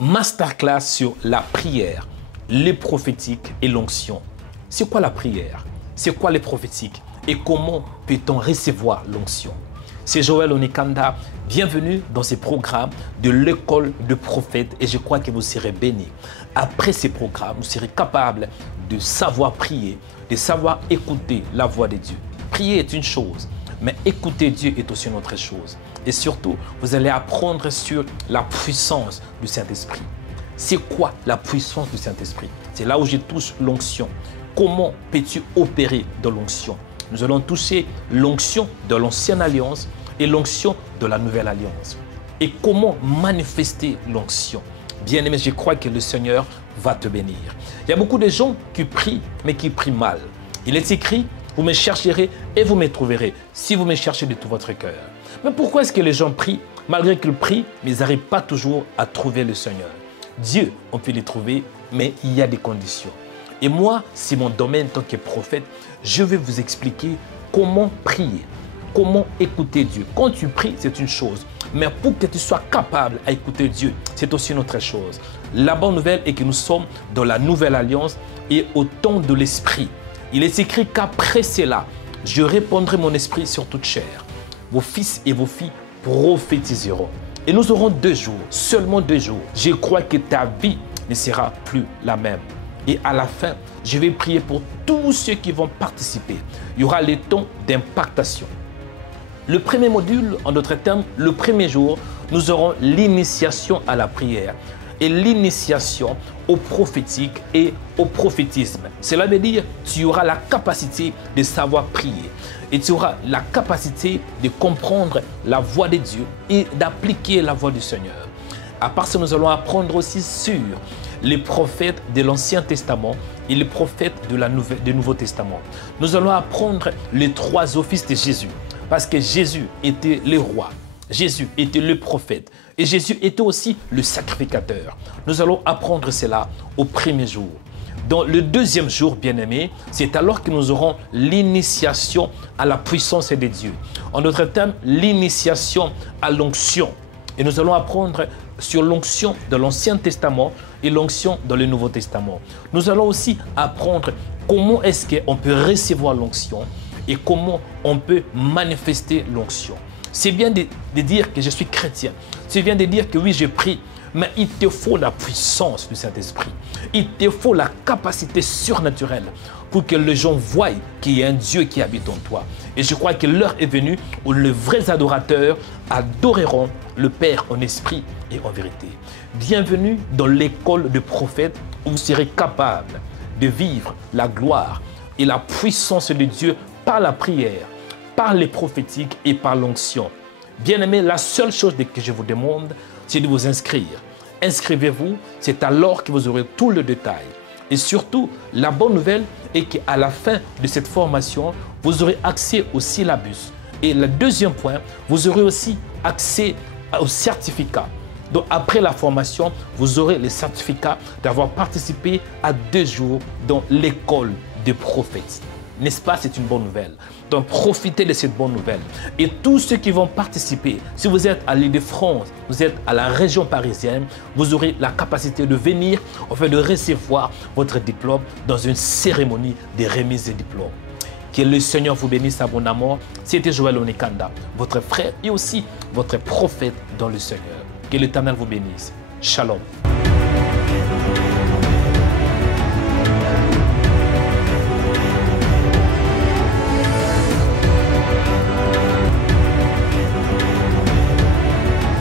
Masterclass sur la prière, les prophétiques et l'onction. C'est quoi la prière? C'est quoi les prophétiques? Et comment peut-on recevoir l'onction? C'est Joël Onikanda. Bienvenue dans ce programme de l'école de prophètes et je crois que vous serez bénis. Après ces programmes, vous serez capable de savoir prier, de savoir écouter la voix de Dieu. Prier est une chose, mais écouter Dieu est aussi une autre chose. Et surtout, vous allez apprendre sur la puissance du Saint-Esprit. C'est quoi la puissance du Saint-Esprit? C'est là où je touche l'onction. Comment peux-tu opérer dans l'onction? Nous allons toucher l'onction de l'Ancienne Alliance et l'onction de la Nouvelle Alliance. Et comment manifester l'onction? Bien-aimé, je crois que le Seigneur va te bénir. Il y a beaucoup de gens qui prient, mais qui prient mal. Il est écrit, vous me chercherez et vous me trouverez, si vous me cherchez de tout votre cœur. Mais pourquoi est-ce que les gens prient, malgré qu'ils prient, mais ils n'arrivent pas toujours à trouver le Seigneur? Dieu, on peut les trouver, mais il y a des conditions. Et moi, c'est mon domaine en tant que prophète, je vais vous expliquer comment prier, comment écouter Dieu. Quand tu pries, c'est une chose, mais pour que tu sois capable à écouter Dieu, c'est aussi une autre chose. La bonne nouvelle est que nous sommes dans la Nouvelle Alliance et au temps de l'Esprit. Il est écrit qu'après cela, je répandrai mon esprit sur toute chair. Vos fils et vos filles prophétiseront. Et nous aurons 2 jours, seulement 2 jours. Je crois que ta vie ne sera plus la même. Et à la fin, je vais prier pour tous ceux qui vont participer. Il y aura les temps d'impactation. Le premier module, en d'autres termes, le premier jour, nous aurons l'initiation à la prière et l'initiation au prophétique et au prophétisme. Cela veut dire que tu auras la capacité de savoir prier et tu auras la capacité de comprendre la voix de Dieu et d'appliquer la voix du Seigneur. À part ça, nous allons apprendre aussi sur les prophètes de l'Ancien Testament et les prophètes du Nouveau Testament. Nous allons apprendre les 3 offices de Jésus parce que Jésus était le roi, Jésus était le prophète et Jésus était aussi le sacrificateur. Nous allons apprendre cela au premier jour. Dans le deuxième jour, bien-aimé, c'est alors que nous aurons l'initiation à la puissance de Dieu. En d'autres termes, l'initiation à l'onction. Et nous allons apprendre sur l'onction de l'Ancien Testament et l'onction dans le Nouveau Testament. Nous allons aussi apprendre comment est-ce qu'on peut recevoir l'onction et comment on peut manifester l'onction. C'est bien de dire que je suis chrétien. C'est bien de dire que oui, je prie. Mais il te faut la puissance du Saint-Esprit. Il te faut la capacité surnaturelle pour que les gens voient qu'il y a un Dieu qui habite en toi. Et je crois que l'heure est venue où les vrais adorateurs adoreront le Père en esprit et en vérité. Bienvenue dans l'école de prophètes où vous serez capable de vivre la gloire et la puissance de Dieu par la prière, par les prophétiques et par l'onction. Bien-aimés, la seule chose que je vous demande, c'est de vous inscrire. Inscrivez-vous, c'est alors que vous aurez tout le détail. Et surtout, la bonne nouvelle est qu'à la fin de cette formation, vous aurez accès au syllabus. Et le deuxième point, vous aurez aussi accès au certificat. Donc après la formation, vous aurez le certificat d'avoir participé à 2 jours dans l'école des prophètes. N'est-ce pas, c'est une bonne nouvelle. Donc profitez de cette bonne nouvelle. Et tous ceux qui vont participer, si vous êtes à l'Île-de-France, vous êtes à la région parisienne, vous aurez la capacité de venir, afin de recevoir votre diplôme dans une cérémonie de remise de diplôme. Que le Seigneur vous bénisse abondamment. C'était Joël Onikanda, votre frère et aussi votre prophète dans le Seigneur. Que l'Éternel vous bénisse. Shalom.